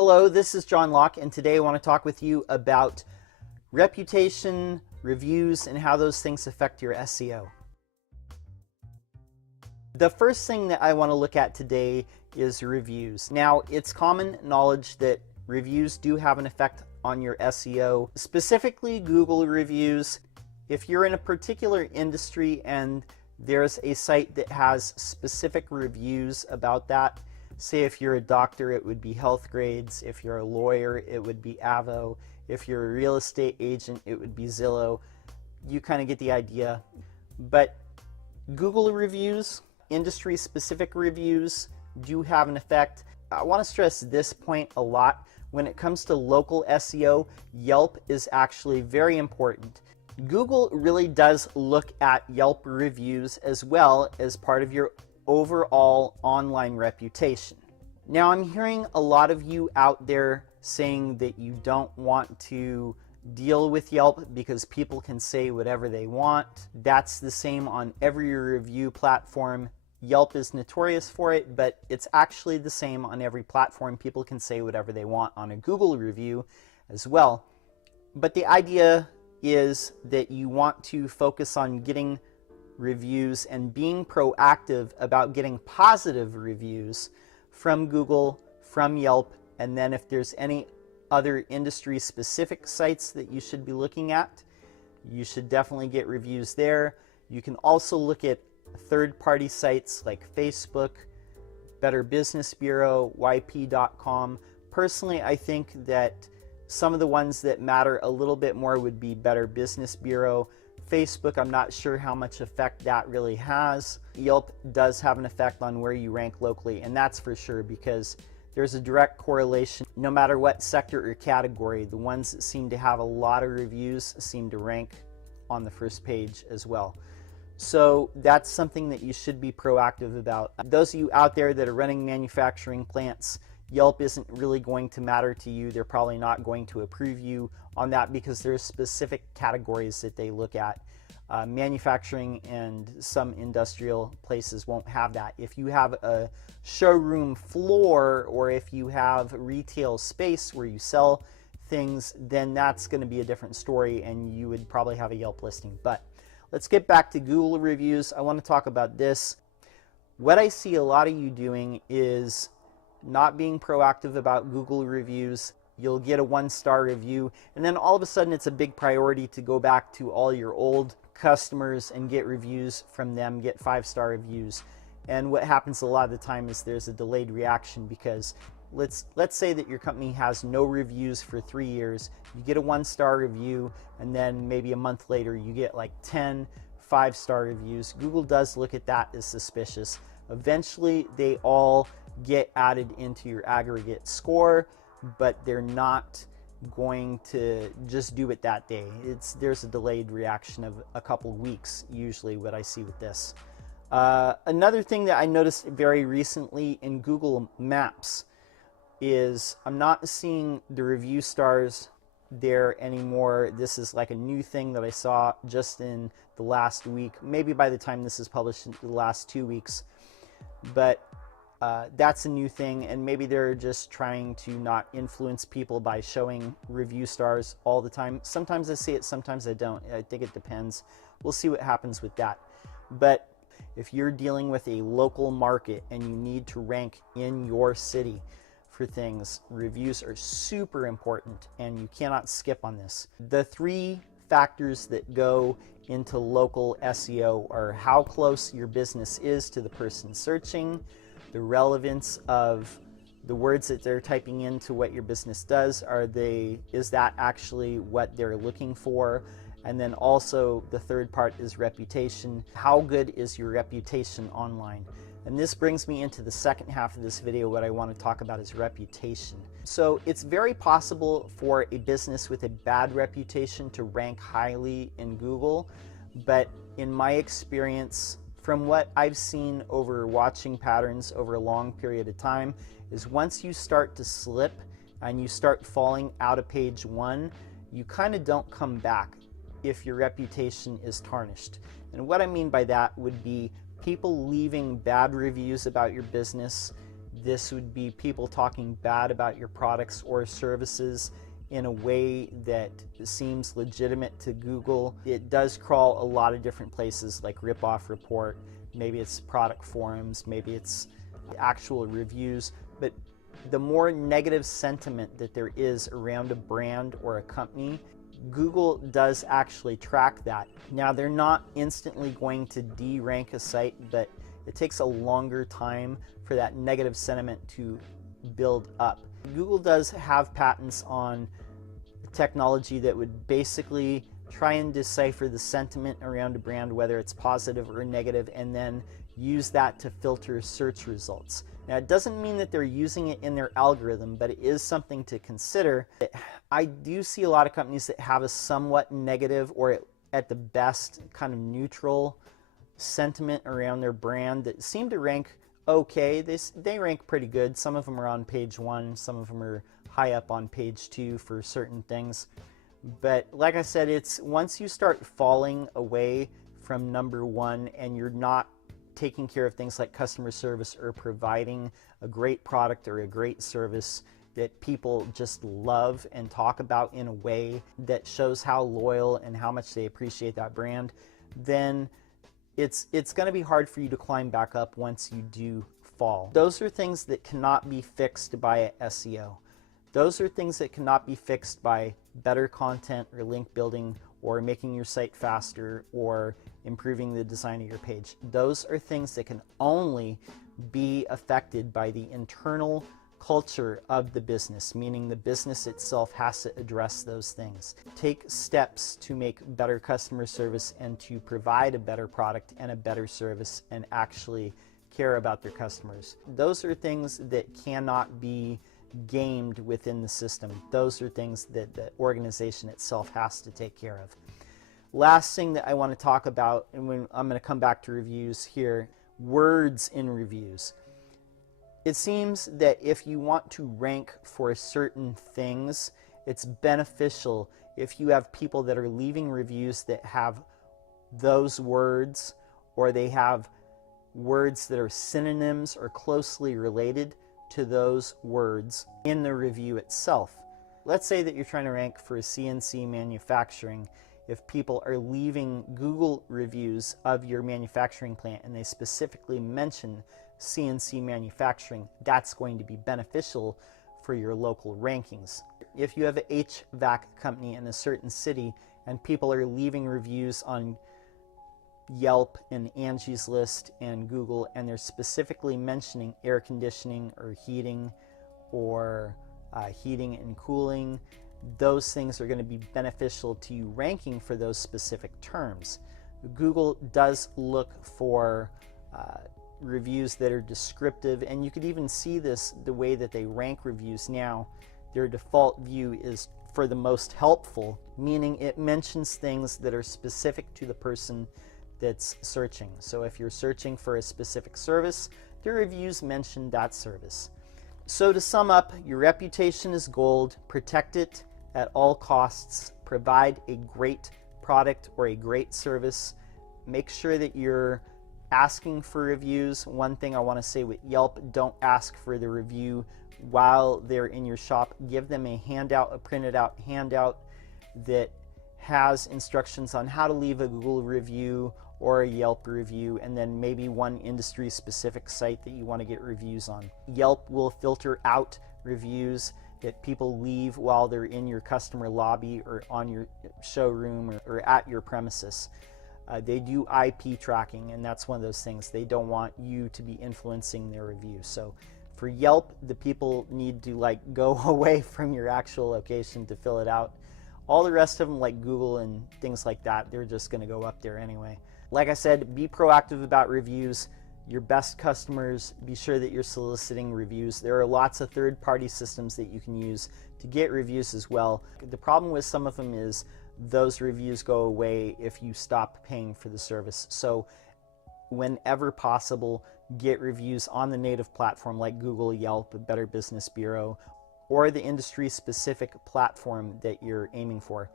Hello, this is John Locke, and today I want to talk with you about reputation, reviews, and how those things affect your SEO. The first thing that I want to look at today is reviews. Now, it's common knowledge that reviews do have an effect on your SEO, specifically Google reviews. If you're in a particular industry and there's a site that has specific reviews about that, say if you're a doctor, it would be Health Grades. If you're a lawyer, it would be Avo. If you're a real estate agent, it would be Zillow. You kind of get the idea. But Google reviews, industry-specific reviews do have an effect. I want to stress this point a lot. When it comes to local SEO, Yelp is actually very important. Google really does look at Yelp reviews as well as part of your overall online reputation. Now, I'm hearing a lot of you out there saying that you don't want to deal with Yelp because people can say whatever they want. That's the same on every review platform. Yelp is notorious for it, but it's actually the same on every platform. People can say whatever they want on a Google review as well. But the idea is that you want to focus on getting reviews and being proactive about getting positive reviews from Google, from Yelp, and then if there's any other industry specific sites that you should be looking at, you should definitely get reviews there. You can also look at third-party sites like Facebook, Better Business Bureau, YP.com. Personally, I think that some of the ones that matter a little bit more would be Better Business Bureau. Facebook, I'm not sure how much effect that really has. Yelp does have an effect on where you rank locally, and that's for sure because there's a direct correlation. No matter what sector or category, the ones that seem to have a lot of reviews seem to rank on the first page as well. So that's something that you should be proactive about. Those of you out there that are running manufacturing plants, Yelp isn't really going to matter to you. They're probably not going to approve you on that because there's specific categories that they look at. Manufacturing and some industrial places won't have that. If you have a showroom floor or if you have retail space where you sell things, then that's going to be a different story and you would probably have a Yelp listing. But let's get back to Google reviews. I want to talk about this. What I see a lot of you doing is not being proactive about Google reviews. You'll get a 1-star review and then all of a sudden it's a big priority to go back to all your old customers and get reviews from them, get 5-star reviews. And what happens a lot of the time is there's a delayed reaction because let's say that your company has no reviews for 3 years. You get a 1-star review and then maybe a month later you get like 10 5-star reviews. Google does look at that as suspicious. Eventually they all get added into your aggregate score, but they're not going to just do it that day. There's a delayed reaction of a couple weeks, usually what I see with this. Another thing that I noticed very recently in Google Maps is I'm not seeing the review stars there anymore. This is like a new thing that I saw just in the last week. Maybe by the time this is published in the last 2 weeks. But that's a new thing, and maybe they're just trying to not influence people by showing review stars all the time. Sometimes I see it, sometimes I don't. I think it depends. We'll see what happens with that. But if you're dealing with a local market and you need to rank in your city for things, reviews are super important and you cannot skip on this. The 3 factors that go into local SEO are how close your business is to the person searching, the relevance of the words that they're typing into what your business does. Is that actually what they're looking for? And then also the third part is reputation. How good is your reputation online? And this brings me into the second half of this video. What I want to talk about is reputation. So it's very possible for a business with a bad reputation to rank highly in Google, but in my experience, from what I've seen over watching patterns over a long period of time, is once you start to slip and you start falling out of page 1, you kind of don't come back if your reputation is tarnished. And what I mean by that would be people leaving bad reviews about your business, This would be people talking bad about your products or services in a way that seems legitimate to Google. It does crawl a lot of different places like Ripoff Report, maybe it's product forums, maybe it's actual reviews, but the more negative sentiment that there is around a brand or a company, Google does actually track that. Now, they're not instantly going to de-rank a site, but it takes a longer time for that negative sentiment to build up. Google does have patents on technology that would basically try and decipher the sentiment around a brand, whether it's positive or negative, and then use that to filter search results. Now, it doesn't mean that they're using it in their algorithm, but it is something to consider. I do see a lot of companies that have a somewhat negative, or at the best kind of neutral sentiment around their brand that seem to rank okay. They rank pretty good. Some of them are on page 1, some of them are high up on page 2 for certain things. But like I said, it's once you start falling away from number 1 and you're not taking care of things like customer service or providing a great product or a great service that people just love and talk about in a way that shows how loyal and how much they appreciate that brand, then it's going to be hard for you to climb back up once you do fall. Those are things that cannot be fixed by SEO. Those are things that cannot be fixed by better content or link building or making your site faster or improving the design of your page. Those are things that can only be affected by the internal culture of the business, meaning the business itself has to address those things. Take steps to make better customer service and to provide a better product and a better service and actually care about their customers. Those are things that cannot be gamed within the system. Those are things that the organization itself has to take care of. Last thing that I want to talk about, and I'm going to come back to reviews here, words in reviews. It seems that if you want to rank for certain things, it's beneficial if you have people that are leaving reviews that have those words, or they have words that are synonyms or closely related to those words in the review itself. Let's say that you're trying to rank for CNC manufacturing. If people are leaving Google reviews of your manufacturing plant and they specifically mention CNC manufacturing, that's going to be beneficial for your local rankings. If you have an HVAC company in a certain city and people are leaving reviews on Yelp and Angie's List and Google, and they're specifically mentioning air conditioning or heating and cooling, those things are going to be beneficial to you ranking for those specific terms. Google does look for reviews that are descriptive, and you could even see this the way that they rank reviews now. Their default view is for the most helpful, meaning it mentions things that are specific to the person that's searching. So if you're searching for a specific service, the reviews mention that service. So to sum up, your reputation is gold. Protect it at all costs. Provide a great product or a great service. Make sure that you're asking for reviews. One thing I want to say with Yelp, don't ask for the review while they're in your shop. Give them a handout, a printed out handout that has instructions on how to leave a Google review or a Yelp review, and then maybe one industry specific site that you want to get reviews on. Yelp will filter out reviews that people leave while they're in your customer lobby or on your showroom or at your premises. They do IP tracking, and that's one of those things. They don't want you to be influencing their review. So for Yelp, the people need to go away from your actual location to fill it out. All the rest of them, like Google and things like that, they're just going to go up there anyway. Like I said, be proactive about reviews. Your best customers, be sure that you're soliciting reviews. There are lots of third-party systems that you can use to get reviews as well. The problem with some of them is those reviews go away if you stop paying for the service. So whenever possible, get reviews on the native platform like Google, Yelp, Better Business Bureau, or the industry-specific platform that you're aiming for.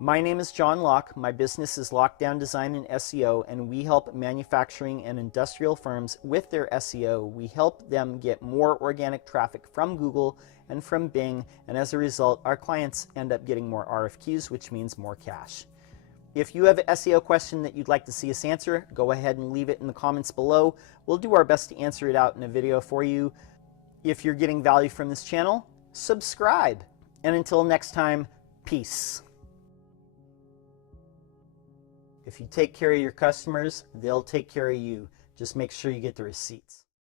My name is John Locke. My business is Lockdown Design and SEO, and we help manufacturing and industrial firms with their SEO. We help them get more organic traffic from Google and from Bing, and as a result, our clients end up getting more RFQs, which means more cash. If you have an SEO question that you'd like to see us answer, go ahead and leave it in the comments below. We'll do our best to answer it out in a video for you. If you're getting value from this channel, subscribe. And until next time, peace. If you take care of your customers, they'll take care of you. Just make sure you get the receipts.